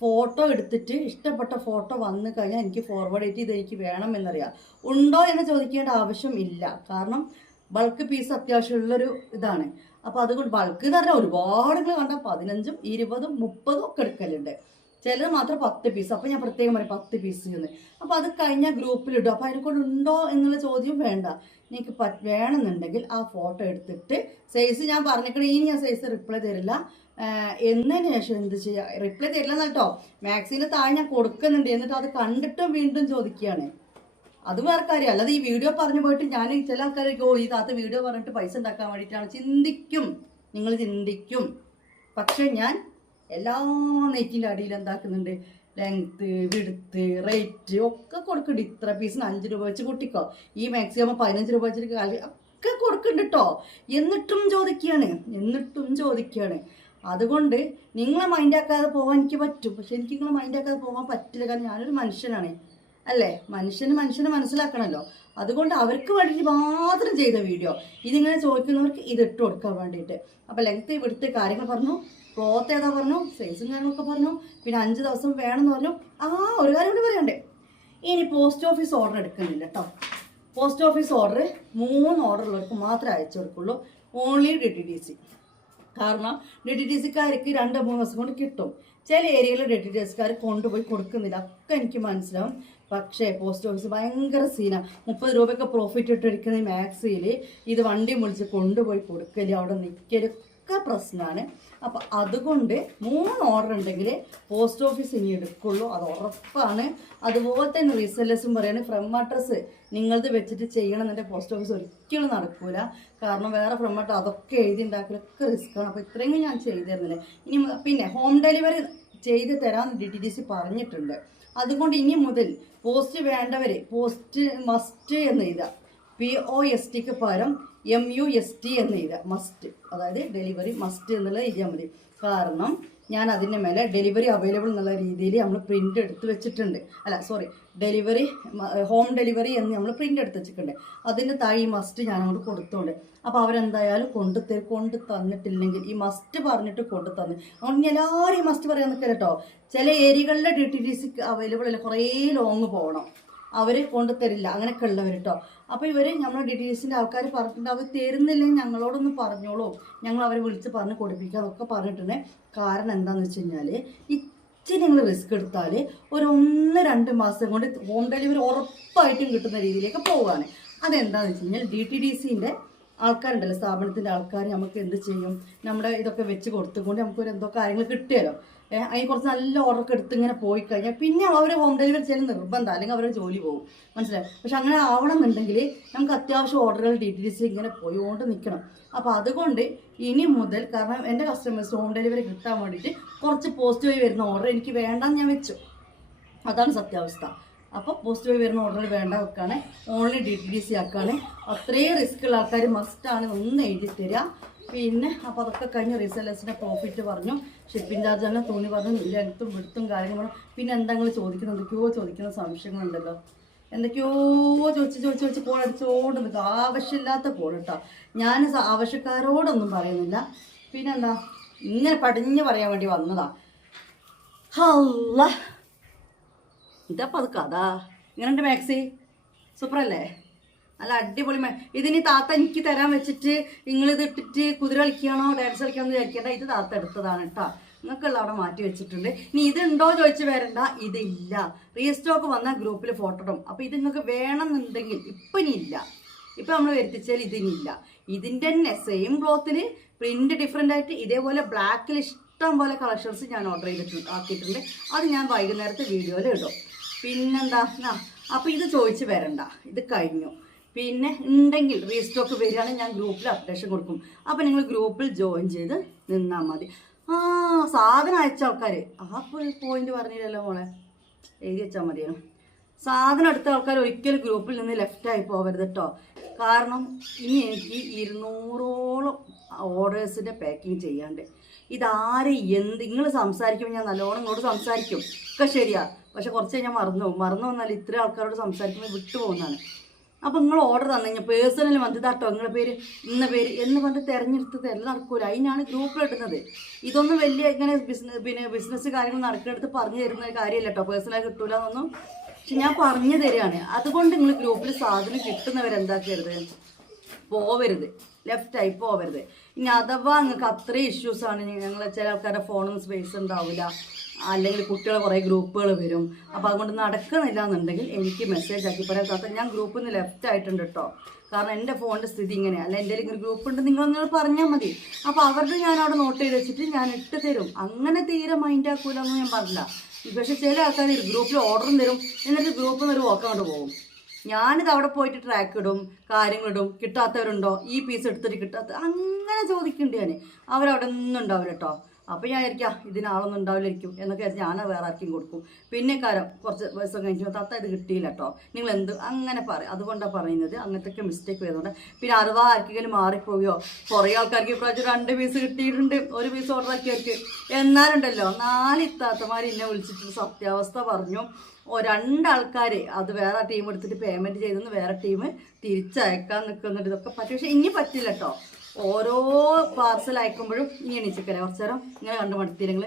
ഫോട്ടോ എടുത്തിട്ട് ഇഷ്ടപ്പെട്ട ഫോട്ടോ വന്നു കഴിഞ്ഞാൽ എനിക്ക് ഫോർവേഡ് ചെയ്ത് ഇത് എനിക്ക് വേണമെന്നറിയാം. ഉണ്ടോ എന്ന് ചോദിക്കേണ്ട ആവശ്യം ഇല്ല. കാരണം ബൾക്ക് പീസ് അത്യാവശ്യമുള്ളൊരു ഇതാണ്. അപ്പോൾ അതുകൊണ്ട് ബൾക്ക് എന്ന് പറഞ്ഞാൽ ഒരുപാട് നിങ്ങൾ കണ്ടാൽ പതിനഞ്ചും ഇരുപതും മുപ്പതും ഒക്കെ എടുക്കലുണ്ട്. ചിലത് മാത്രം പത്ത് പീസ് അപ്പോൾ ഞാൻ പ്രത്യേകം പറയും പത്ത് പീസ് എന്ന് അപ്പോൾ അത് കഴിഞ്ഞാൽ ഗ്രൂപ്പിലിടും അപ്പോൾ അതിനെക്കൊണ്ട് ഉണ്ടോ എന്നുള്ള ചോദ്യം വേണ്ട. നിങ്ങൾക്ക് പ വേണമെന്നുണ്ടെങ്കിൽ ആ ഫോട്ടോ എടുത്തിട്ട് സൈസ് ഞാൻ പറഞ്ഞിട്ട് ഇനി ഞാൻ സൈസ് റിപ്ലൈ തരില്ല. എന്നതിന് ശേഷം എന്ത് ചെയ്യുക റിപ്ലൈ തരില്ല കേട്ടോ മാക്സിന് താഴെ ഞാൻ കൊടുക്കുന്നുണ്ട്. എന്നിട്ട് അത് കണ്ടിട്ടും വീണ്ടും ചോദിക്കുകയാണ്. അത് വേറെ കാര്യം. അല്ലാതെ ഈ വീഡിയോ പറഞ്ഞു പോയിട്ട് ഞാൻ ചില ആൾക്കാരൊക്കെ ഓ ഈ താത്ത വീഡിയോ പറഞ്ഞിട്ട് പൈസ ഉണ്ടാക്കാൻ വേണ്ടിയിട്ടാണ്. ചിന്തിക്കും. നിങ്ങൾ ചിന്തിക്കും. പക്ഷെ ഞാൻ എല്ലാ നെറ്റിന്റെ അടിയിൽ എന്താക്കുന്നുണ്ട്? ലെങ്ത്ത് വിടുത്ത് റേറ്റ് ഒക്കെ കൊടുക്കുന്നുണ്ട്. ഇത്ര പീസിന് അഞ്ച് രൂപ വെച്ച് കൂട്ടിക്കോ. ഈ മാക്സിമം പതിനഞ്ച് രൂപ വെച്ചിട്ട് ഒക്കെ കൊടുക്കുന്നുണ്ട് കേട്ടോ എന്നിട്ടും ചോദിക്കുകയാണ്. എന്നിട്ടും ചോദിക്കുകയാണ്. അതുകൊണ്ട് നിങ്ങളെ മൈൻഡാക്കാതെ പോകാൻ എനിക്ക് പറ്റും. പക്ഷെ എനിക്ക് നിങ്ങളെ മൈൻഡാക്കാതെ പോകാൻ പറ്റില്ല. കാരണം ഞാനൊരു മനുഷ്യനാണ്. അല്ലേ? മനുഷ്യന് മനുഷ്യനെ മനസ്സിലാക്കണമല്ലോ അതുകൊണ്ട് അവർക്ക് വേണ്ടിയിട്ട് മാത്രം ചെയ്ത വീഡിയോ ഇതിങ്ങനെ ചോദിക്കുന്നവർക്ക് ഇത് ഇട്ട് കൊടുക്കാൻ വേണ്ടിയിട്ട്. അപ്പോൾ ലെങ്ത് ഇവിടുത്തെ കാര്യങ്ങൾ പറഞ്ഞു. ക്ലോത്ത് ഏതാ പറഞ്ഞു. സൈസും കാര്യങ്ങളൊക്കെ പറഞ്ഞു. പിന്നെ അഞ്ച് ദിവസം വേണമെന്ന് പറഞ്ഞു. ആ ഒരു കാര്യം കൂടി പറയണ്ടേ? ഇനി പോസ്റ്റ് ഓഫീസ് ഓർഡർ എടുക്കുന്നില്ല കേട്ടോ പോസ്റ്റ് ഓഫീസ് ഓർഡർ മൂന്ന് ഓർഡർ ഉള്ളവർക്ക് മാത്രമേ അയച്ചു കൊടുക്കുള്ളൂ. Only D T D C കാരണം ഡെഡി ടി സിക്കാർക്ക് രണ്ട് മൂന്ന് ദിവസം കൊണ്ട് കിട്ടും. ചില ഏരിയകളിൽ ഡെഡി ടി കൊണ്ടുപോയി കൊടുക്കുന്നില്ല. ഒക്കെ എനിക്ക് മനസ്സിലാവും. പക്ഷേ പോസ്റ്റ് ഓഫീസ് ഭയങ്കര സീനാണ് മുപ്പത് രൂപയൊക്കെ പ്രോഫിറ്റ് ഇട്ടിരിക്കുന്ന മാക്സിയിൽ ഇത് വണ്ടി വിളിച്ച് കൊണ്ടുപോയി കൊടുക്കൽ അവിടെ നിൽക്കലൊക്കെ പ്രശ്നമാണ് അപ്പോൾ അതുകൊണ്ട് മൂന്ന് ഓർഡർ ഉണ്ടെങ്കിൽ പോസ്റ്റ് ഓഫീസ് ഇനി എടുക്കുള്ളൂ. അത് ഉറപ്പാണ്. അതുപോലെ തന്നെ റീസെല്ലേഴ്സും പറയുന്നത് ഫ്രം അഡ്രസ്സ് നിങ്ങളത് വെച്ചിട്ട് ചെയ്യണം പോസ്റ്റ് ഓഫീസ് ഒരിക്കലും നടക്കൂല. കാരണം വേറെ ഫ്രം അഡ്രസ് അതൊക്കെ എഴുതി ഉണ്ടാക്കലൊക്കെ റിസ്ക്കാണ് അപ്പോൾ ഇത്രയും ഞാൻ ചെയ്തിരുന്നില്ല? ഇനി പിന്നെ ഹോം ഡെലിവറി ചെയ്ത് തരാമെന്ന് ഡി ടി ഡി സി പറഞ്ഞിട്ടുണ്ട്. അതുകൊണ്ട് ഇനി മുതൽ പോസ്റ്റ് വേണ്ടവർ പോസ്റ്റ് മസ്റ്റ് എന്ന് എഴുതുക. പി ഒ എസ് ടിക്ക് പകരം എം യു എസ് ടി എന്ന് എഴുതുക. മസ്റ്റ് അതായത് ഡെലിവറി മസ്റ്റ് എന്നുള്ളത് എഴുതിയാൽ മതി. കാരണം ഞാൻ അതിന്റെ മേലെ ഡെലിവറി അവൈലബിൾ എന്നുള്ള രീതിയിൽ നമ്മൾ പ്രിന്റ് എടുത്ത് വെച്ചിട്ടുണ്ട്. അല്ല സോറി ഡെലിവറി ഹോം ഡെലിവറി എന്ന് നമ്മൾ പ്രിന്റ് എടുത്ത് വെച്ചിട്ടുണ്ട്. അതിന്റെ താഴെ ഈ മസ്റ്റ് ഞാൻ അങ്ങോട്ട് കൊടുത്തോണ്ട്. അപ്പോൾ അവരെന്തായാലും കൊണ്ട് തരും കൊണ്ടു തന്നിട്ടില്ലെങ്കിൽ ഈ മസ്റ്റ് പറഞ്ഞിട്ട് കൊണ്ടു തന്നു. അതുകൊണ്ട് എല്ലാവരും ഈ മസ്റ്റ് പറയാൻ നിൽക്കരുത് കേട്ടോ. ചില ഏരിയകളിലെ ഡി ടി ഡി സിക്ക് അവൈലബിൾ അല്ല കുറേ ലോങ് പോകണം. അവർ കൊണ്ടു തരില്ല. അങ്ങനെയൊക്കെ ഉള്ളവർ കേട്ടോ അപ്പോൾ ഇവർ നമ്മൾ ഡി ടി എസിന്റെ ആൾക്കാർ പറഞ്ഞിട്ടുണ്ട്. അവർ തരുന്നില്ലെങ്കിൽ ഞങ്ങളോടൊന്ന് പറഞ്ഞോളൂ. ഞങ്ങൾ അവരെ വിളിച്ച് പറഞ്ഞ് കൊടുപ്പിക്കുക അതൊക്കെ പറഞ്ഞിട്ടുണ്ട്. കാരണം എന്താണെന്ന് വെച്ച് കഴിഞ്ഞാൽ ഇച്ചിരി നിങ്ങൾ റിസ്ക് എടുത്താൽ ഒരു ഒന്ന് രണ്ട് മാസം കൊണ്ട് ഹോം ഡെലിവറി ഉറപ്പായിട്ടും കിട്ടുന്ന രീതിയിലേക്ക് പോവുകയാണ് അതെന്താണെന്ന് വെച്ച് കഴിഞ്ഞാൽ ഡി ടി ഡി സിന്റെ ആൾക്കാരുണ്ടല്ലോ സ്ഥാപനത്തിന്റെ ആൾക്കാർ നമുക്ക് എന്ത് ചെയ്യും? നമ്മുടെ ഇതൊക്കെ വെച്ച് കൊടുത്തുകൊണ്ട് നമുക്കൊരു എന്തോ കാര്യങ്ങൾ കിട്ടിയല്ലോ. ഏഹ് അതിന് കുറച്ച് നല്ല ഓർഡറൊക്കെ എടുത്ത് ഇങ്ങനെ പോയി കഴിഞ്ഞാൽ പിന്നെ അവർ ഹോം ഡെലിവറി ചെയ്യുന്ന നിർബന്ധം അല്ലെങ്കിൽ അവരുടെ ജോലി പോകും. മനസ്സിലായി? പക്ഷെ അങ്ങനെ ആവണമെന്നുണ്ടെങ്കിൽ നമുക്ക് അത്യാവശ്യം ഓർഡറുകൾ ഡീറ്റെയിൽസ് ഇങ്ങനെ പോയിക്കൊണ്ട് നിൽക്കണം അപ്പോൾ അതുകൊണ്ട് ഇനി മുതൽ കാരണം എന്റെ കസ്റ്റമേഴ്സ് ഹോം ഡെലിവറി കിട്ടാൻ വേണ്ടിയിട്ട് കുറച്ച് പോസ്റ്റ് വഴി വരുന്ന ഓർഡർ എനിക്ക് വേണ്ടെന്ന് ഞാൻ വെച്ചു. അതാണ് സത്യാവസ്ഥ. അപ്പോൾ പോസ്റ്റ് വഴി വരുന്ന ഓർഡർ വേണ്ട വെക്കാണ്. Online D T D C അത്രയും റിസ്ക് ഉള്ള ആൾക്കാർ മസ്റ്റാണ് ഒന്ന് എഴുതി തരിക പിന്നെ അപ്പോൾ അതൊക്കെ കഴിഞ്ഞ് റീസെല്ലേഴ്സിന്റെ പ്രോഫിറ്റ് പറഞ്ഞു. ഷിപ്പിംഗ് ചാർജ് തന്നെ തുണി പറഞ്ഞു ലെങ്ത്തും വിടുത്തും കാര്യങ്ങളും പിന്നെ എന്താ ചോദിക്കുന്നത്? എന്തൊക്കെയോ ചോദിക്കുന്ന സംശയങ്ങളുണ്ടല്ലോ. എന്തൊക്കെയോ ചോദിച്ച് ചോദിച്ച് ചോദിച്ച് കോൾ അടിച്ചോണ്ട് നിൽക്കും ആവശ്യമില്ലാത്ത കോൾ കേട്ടോ ഞാൻ ആവശ്യക്കാരോടൊന്നും പറയുന്നില്ല. പിന്നെന്താ? ഇങ്ങനെ പടിഞ്ഞ് പറയാൻ വേണ്ടി വന്നതാ. ഹല്ല ഇതപ്പം അത് കഥ. ഇങ്ങനെയുണ്ട് മാക്സി? സൂപ്പറല്ലേ? നല്ല അടിപൊളി ഇതിന് താത്ത എനിക്ക് തരാൻ വെച്ചിട്ട് നിങ്ങൾ ഇത് ഇട്ടിട്ട് കുതിര കളിക്കുകയാണോ ഡാൻസ് കളിക്കാണോ വിചാരിക്കേണ്ട. ഇത് താത്ത എടുത്തതാണ് കേട്ടോ നിങ്ങൾക്കുള്ള അവിടെ മാറ്റി വെച്ചിട്ടുണ്ട്. ഇനി ഇതുണ്ടോ ചോദിച്ച് വരണ്ട. ഇതില്ല. റീസ്റ്റോക്ക് വന്ന ഗ്രൂപ്പിൽ ഫോട്ടോ ഇടും. അപ്പോൾ ഇത് നിങ്ങൾക്ക് വേണമെന്നുണ്ടെങ്കിൽ ഇപ്പം ഇല്ല. ഇപ്പം നമ്മൾ വരുത്തിച്ചാൽ ഇതിനില്ല ഇതിന്റെ തന്നെ സെയിം ക്ലോത്തിന് പ്രിന്റ് ഡിഫറെന്റ് ആയിട്ട് ഇതേപോലെ ബ്ലാക്കിൽ ഇഷ്ടം പോലെ കളക്ഷൻസ് ഞാൻ ഓർഡർ ചെയ്തിട്ടുണ്ട് ആക്കിയിട്ടുണ്ട്. അത് ഞാൻ വൈകുന്നേരത്തെ വീഡിയോയിൽ ഇടും. പിന്നെന്താ? ആ അപ്പോൾ ഇത് ചോദിച്ച് വരണ്ട. ഇത് കഴിഞ്ഞു. പിന്നെ ഉണ്ടെങ്കിൽ റീസ്റ്റോക്ക് വരികയാണെങ്കിൽ ഞാൻ ഗ്രൂപ്പിൽ അപ്ഡേഷൻ കൊടുക്കും. അപ്പോൾ നിങ്ങൾ ഗ്രൂപ്പിൽ ജോയിൻ ചെയ്ത് നിന്നാൽ മതി. ആ സാധനം അയച്ച ആൾക്കാർ ആ പോയിന്റ് പറഞ്ഞില്ലല്ലോ മോളെ. എഴുതി വെച്ചാൽ മതിയാണ് സാധനം എടുത്ത ആൾക്കാർ ഒരിക്കലും ഗ്രൂപ്പിൽ നിന്ന് ലെഫ്റ്റായി പോകരുത് കേട്ടോ കാരണം ഇനി എനിക്ക് ഇരുന്നൂറോളം ഓർഡേഴ്സിന്റെ പാക്കിങ് ചെയ്യാണ്ട്. ഇതാരെ എന്ത് നിങ്ങൾ സംസാരിക്കുമ്പോൾ ഞാൻ നല്ലോണം ഇങ്ങോട്ട് സംസാരിക്കും. ഒക്കെ ശരിയാ. പക്ഷെ കുറച്ച് കഴിഞ്ഞാൽ മറന്നു മറന്നു വന്നാൽ ഇത്ര ആൾക്കാരോട് സംസാരിക്കുമ്പോൾ വിട്ടു പോകുന്നതാണ്. അപ്പം നിങ്ങൾ ഓർഡർ തന്നു കഴിഞ്ഞാൽ പേഴ്സണൽ വന്നിതാട്ടോ നിങ്ങളുടെ പേര് ഇന്ന പേര് എന്ന് പറഞ്ഞ് തിരഞ്ഞെടുത്ത് എല്ലാം നടക്കൂല. അതിനാണ് ഗ്രൂപ്പിൽ ഇടുന്നത്. ഇതൊന്നും വലിയ ഇങ്ങനെ ബിസിനസ് പിന്നെ ബിസിനസ് കാര്യങ്ങൾ നടക്കുന്നിടത്ത് പറഞ്ഞു തരുന്ന കാര്യമല്ല കേട്ടോ പേഴ്സണലായി കിട്ടൂല എന്നൊന്നും പക്ഷെ ഞാൻ പറഞ്ഞു തരികയാണ് അതുകൊണ്ട് നിങ്ങൾ ഗ്രൂപ്പിൽ സാധനം കിട്ടുന്നവരെന്താക്കരുത് പോവരുത്. ലെഫ്റ്റ് ആയി പോവരുത്. ഇനി അഥവാ നിങ്ങൾക്ക് അത്രയും ഇഷ്യൂസാണ് ഞങ്ങൾ ചില ആൾക്കാരുടെ ഫോണൊന്നും സ്പേസ് ഉണ്ടാവില്ല അല്ലെങ്കിൽ കുട്ടികളെ കുറേ ഗ്രൂപ്പുകൾ വരും. അപ്പോൾ അതുകൊണ്ട് നടക്കുന്നില്ല എന്നുണ്ടെങ്കിൽ എനിക്ക് മെസ്സേജ് ആക്കി പറയാം. താത്ത ഞാൻ ഗ്രൂപ്പിൽ നിന്ന് ലെഫ്റ്റ് ആയിട്ടുണ്ട് കേട്ടോ കാരണം എന്റെ ഫോണിന്റെ സ്ഥിതി ഇങ്ങനെയാണ് അല്ല എന്റെ ഒരു ഗ്രൂപ്പ് ഉണ്ട് നിങ്ങൾ നിങ്ങൾ പറഞ്ഞാൽ മതി. അപ്പോൾ അവരുടെ ഞാൻ അവിടെ നോട്ട് ചെയ്ത് വെച്ചിട്ട് ഞാൻ ഇട്ട് തരും. അങ്ങനെ തീരെ മൈൻഡ് ആക്കൂലെന്ന് ഞാൻ പറഞ്ഞില്ല. പക്ഷേ ചില ആൾക്കാർ ഗ്രൂപ്പിൽ ഓർഡറും തരും. എന്നിട്ട് ഗ്രൂപ്പിൽ നിന്ന് ഒരു വോക്കങ്ങോട്ട് പോകും. ഞാനിത് അവിടെ പോയിട്ട് ട്രാക്ക് ഇടും കാര്യങ്ങളിടും കിട്ടാത്തവരുണ്ടോ? ഈ പീസ് എടുത്തിട്ട് കിട്ടാത്ത അങ്ങനെ ചോദിക്കുന്നുണ്ട് ഞാൻ അവരവിടെ നിന്നുണ്ടാവില്ല കേട്ടോ അപ്പോൾ ഞാൻ വിചാരിക്കാം ഇതിനാളൊന്നും ഉണ്ടാവില്ലായിരിക്കും എന്നൊക്കെ ഞാൻ വേറെ ആർക്കും കൊടുക്കും. പിന്നെ കാരം കുറച്ച് ദിവസം കഴിഞ്ഞു തത്ത ഇത് കിട്ടിയില്ല കേട്ടോ നിങ്ങൾ എന്ത് അങ്ങനെ പറയും. അതുകൊണ്ടാണ് പറയുന്നത്. അങ്ങനത്തെ മിസ്റ്റേക്ക് വരുന്നുണ്ട് പിന്നെ അഥവാ ആർക്കെങ്കിലും മാറിപ്പോവുകയോ കുറേ ആൾക്കാർക്ക് ഇപ്രാവശ്യം രണ്ട് പീസ് കിട്ടിയിട്ടുണ്ട്. ഒരു പീസ് ഓർഡർ ആക്കിയവർക്ക്. എന്നാലുണ്ടല്ലോ നാല് ഇത്താത്തമാർ എന്നെ വിളിച്ചിട്ട് സത്യാവസ്ഥ പറഞ്ഞു. രണ്ടാൾക്കാർ അത് വേറെ ടീം എടുത്തിട്ട് പേയ്മെന്റ് ചെയ്തെന്ന് വേറെ ടീം തിരിച്ചയക്കാൻ നിൽക്കുന്നുണ്ട് ഇതൊക്കെ പറ്റും. പക്ഷേ ഇനി പറ്റില്ല കേട്ടോ ഓരോ പാർസൽ അയക്കുമ്പോഴും ഇനി എണീച്ചിക്കല കുറച്ച് നേരം ഇങ്ങനെ കണ്ടു നിങ്ങൾ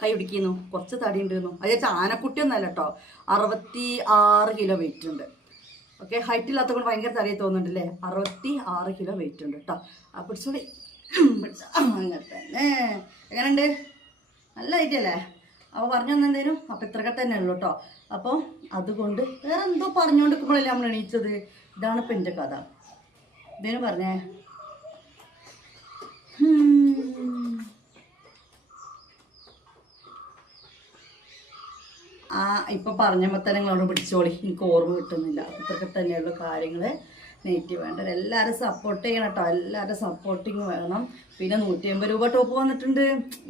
കൈ പിടിക്കുന്നു. കുറച്ച് തടി ഉണ്ടെന്നു അത് വെച്ചാൽ ആനക്കുട്ടിയൊന്നല്ല കേട്ടോ. അറുപത്തി ആറ് കിലോ വെയിറ്റ് ഉണ്ട്. ഓക്കെ ഹൈറ്റ് ഇല്ലാത്ത കൊണ്ട് ഭയങ്കര തടി തോന്നുന്നുണ്ടല്ലേ? അറുപത്തി ആറ് കിലോ വെയിറ്റ് ഉണ്ട് കേട്ടോ. ആ പിടിച്ചോളി. അങ്ങനെ തന്നെ. എങ്ങനെയുണ്ട്? നല്ല ഹൈറ്റ് അല്ലേ? അപ്പോൾ പറഞ്ഞു തന്നേരും അപ്പം ഇത്രയൊക്കെ തന്നെ ഉള്ളൂ കേട്ടോ. അപ്പോൾ അതുകൊണ്ട് വേറെ എന്തോ പറഞ്ഞുകൊണ്ടിരിക്കുമ്പോഴല്ലേ നമ്മൾ എണീച്ചത്? ഇതാണ് ഇപ്പം എന്റെ കഥ. ഇതേനു പറഞ്ഞേ. ആ ഇപ്പൊ പറഞ്ഞപ്പോൾ തന്നെ നിങ്ങളോട് പിടിച്ചോളി. എനിക്ക് ഓർമ്മ കിട്ടുന്നില്ല. ഇത്രയൊക്കെ തന്നെയുള്ള കാര്യങ്ങൾ നെറ്റ് വേണ്ട എല്ലാവരും സപ്പോർട്ട് ചെയ്യണം കേട്ടോ എല്ലാവരും സപ്പോർട്ടിങ് വേണം. പിന്നെ നൂറ്റി അമ്പത് രൂപ ടോപ്പ് വന്നിട്ടുണ്ട്.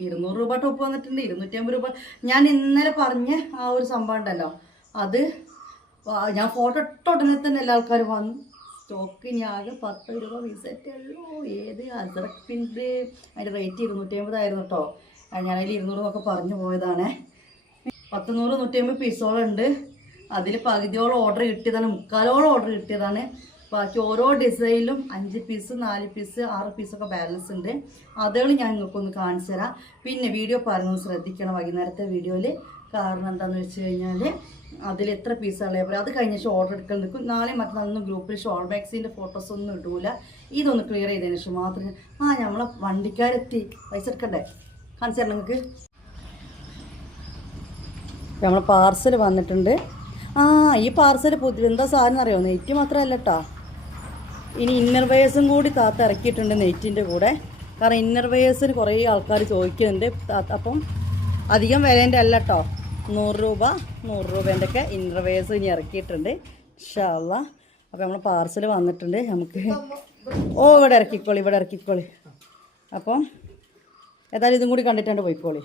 ഇരുന്നൂറ് രൂപ ടോപ്പ് വന്നിട്ടുണ്ട്. ഇരുന്നൂറ്റി അമ്പത് രൂപ. ഞാൻ ഇന്നലെ പറഞ്ഞ ആ ഒരു സംഭവം ഉണ്ടല്ലോ. അത് ഞാൻ ഫോട്ടോ ഇട്ട ഉടനെ തന്നെ എല്ലാ ആൾക്കാരും വന്നു സ്റ്റോക്ക് ഇനി ആകെ പത്ത് രൂപ വിസറ്റേ ഉള്ളൂ. ഏത് അസറപ്പിന്റെ അതിന്റെ റേറ്റ് ഇരുന്നൂറ്റി അമ്പതായിരുന്നു കേട്ടോ ഞാനതിൽ ഇരുന്നൂറ് എന്നൊക്കെ പറഞ്ഞു പോയതാണ്. പത്ത് നൂറ് നൂറ്റി അമ്പത് പീസോളം ഉണ്ട്. അതിൽ പകുതിയോളം ഓർഡർ കിട്ടിയതാണ്. മുക്കാലോളം ഓർഡർ കിട്ടിയതാണ്. ബാക്കി ഓരോ ഡിസൈനിലും അഞ്ച് പീസ് നാല് പീസ് ആറ് പീസൊക്കെ ബാലൻസ് ഉണ്ട്. അതുകൾ ഞാൻ നിങ്ങൾക്കൊന്ന് കാണിച്ചു തരാം പിന്നെ വീഡിയോ പറഞ്ഞു ശ്രദ്ധിക്കണം വൈകുന്നേരത്തെ വീഡിയോയിൽ കാരണം എന്താണെന്ന് വെച്ച് കഴിഞ്ഞാൽ അതിൽ എത്ര പീസാണ് പറയാം അത് കഴിഞ്ഞ ഷോർട്ട് എടുക്കാൻ നിൽക്കും. നാളെ മറ്റന്നാളൊന്നും ഗ്രൂപ്പിൽ ഷോൾ ബാക്സിന്റെ ഫോട്ടോസ് ഒന്നും ഇടൂല. ഇതൊന്ന് ക്ലിയർ ചെയ്തതിന് ശേഷം മാത്രം ആ നമ്മളെ വണ്ടിക്കാരെത്തി. പൈസ എടുക്കണ്ടേ? കാണിച്ചു തരണം നിങ്ങൾക്ക് നമ്മളെ പാർസൽ വന്നിട്ടുണ്ട്. ആ ഈ പാർസൽ പുതിയ എന്താ സാധനം അറിയോ? നെയ്റ്റ് മാത്രമല്ല കേട്ടോ ഇനി ഇന്നർ വെയേഴ്സും കൂടി താത്ത ഇറക്കിയിട്ടുണ്ട് നെയ്റ്റിന്റെ കൂടെ. കാരണം ഇന്നർ വെയേഴ്സിന് കുറേ ആൾക്കാർ ചോദിക്കുന്നുണ്ട്. അപ്പം അധികം വിലേന്റെ അല്ല കേട്ടോ നൂറ് രൂപ നൂറ് രൂപേന്റെ ഒക്കെ ഇന്റർവേസ് ഇനി ഇറക്കിയിട്ടുണ്ട്. ഷാള അപ്പോൾ നമ്മൾ പാർസൽ വന്നിട്ടുണ്ട്. നമുക്ക് ഓ ഇവിടെ ഇറക്കിക്കോളി ഇവിടെ ഇറക്കിക്കോളി. അപ്പം ഏതായാലും ഇതും കൂടി കണ്ടിട്ടുണ്ട് പോയിക്കോളി.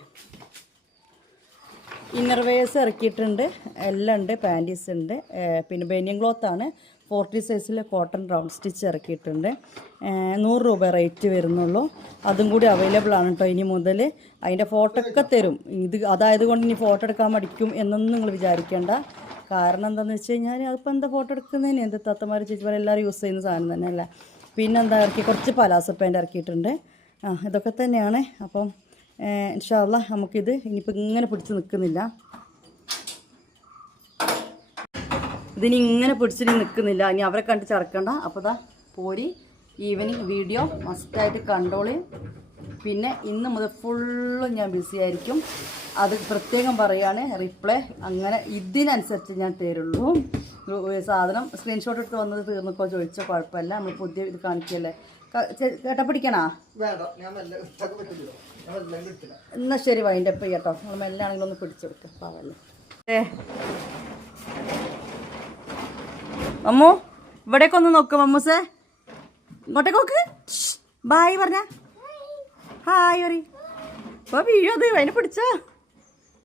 ഇന്നർവേഴ്സ് ഇറക്കിയിട്ടുണ്ട്. എല്ലാം ഉണ്ട് പാന്റീസ് ഉണ്ട്. പിന്നെ ബനിയൻ ക്ലോത്താണ് ഫോർട്ടി സൈസിൽ കോട്ടൺ റൗണ്ട് സ്റ്റിച്ച് ഇറക്കിയിട്ടുണ്ട്. നൂറ് രൂപ റേറ്റ് വരുന്നുള്ളൂ. അതും കൂടി അവൈലബിൾ ആണ് കേട്ടോ ഇനി മുതൽ. അതിന്റെ ഫോട്ടോ ഒക്കെ തരും. ഇത് അതായത് കൊണ്ട് ഇനി ഫോട്ടോ എടുക്കാൻ മടിക്കും എന്നൊന്നും നിങ്ങൾ വിചാരിക്കേണ്ട. കാരണം എന്താണെന്ന് വെച്ച് കഴിഞ്ഞാൽ അതിപ്പോൾ എന്താ ഫോട്ടോ എടുക്കുന്നതിന് എന്ത് തത്തമാർ ചേച്ചിമാർ എല്ലാവരും യൂസ് ചെയ്യുന്ന സാധനം തന്നെയല്ല? പിന്നെ എന്താ ഇറക്കി കുറച്ച് പലാസോ പാന്റ് ഇറക്കിയിട്ടുണ്ട്. ആ ഇതൊക്കെ തന്നെയാണ്. അപ്പം ഇൻഷാല്ല നമുക്കിത് ഇനിയിപ്പോൾ ഇങ്ങനെ പിടിച്ച് നിൽക്കുന്നില്ല ഇതിനി ഇങ്ങനെ പിടിച്ചിട്ട് നിൽക്കുന്നില്ല ഇനി അവരെ കണ്ട് ചേർക്കണ്ട. അപ്പോൾ ദാ പോരി ഈവനിങ് വീഡിയോ മസ്റ്റായിട്ട് കണ്ടോളി. പിന്നെ ഇന്ന് മുതൽ ഫുള്ളും ഞാൻ ബിസി ആയിരിക്കും. അത് പ്രത്യേകം പറയുകയാണ് റിപ്ലൈ അങ്ങനെ ഇതിനനുസരിച്ച് ഞാൻ തരുള്ളൂ. സാധനം സ്ക്രീൻഷോട്ട് എടുത്ത് വന്നത് തീർന്നിക്കോ ചോദിച്ചോ കുഴപ്പമില്ല. നമ്മൾ പുതിയ ഇത് കാണിക്കല്ലേ? കേട്ട പിടിക്കണാ? എന്നാ ശരി വൈൻഡപ്പ് ചെയ്യട്ടോ. നമ്മൾ മെല്ലാണെങ്കിലും ഒന്ന് പിടിച്ചെടുക്കാം പാവല്ലേ ഏ. മമ്മു ഇവിടേക്ക് ഒന്ന് നോക്ക് മമ്മൂസേ. ഇങ്ങോട്ടേക്ക് നോക്ക്. ബായ് പറഞ്ഞ. ഹായ് ഒറി ഇപ്പൊ അത് അതിനെ പിടിച്ചോ.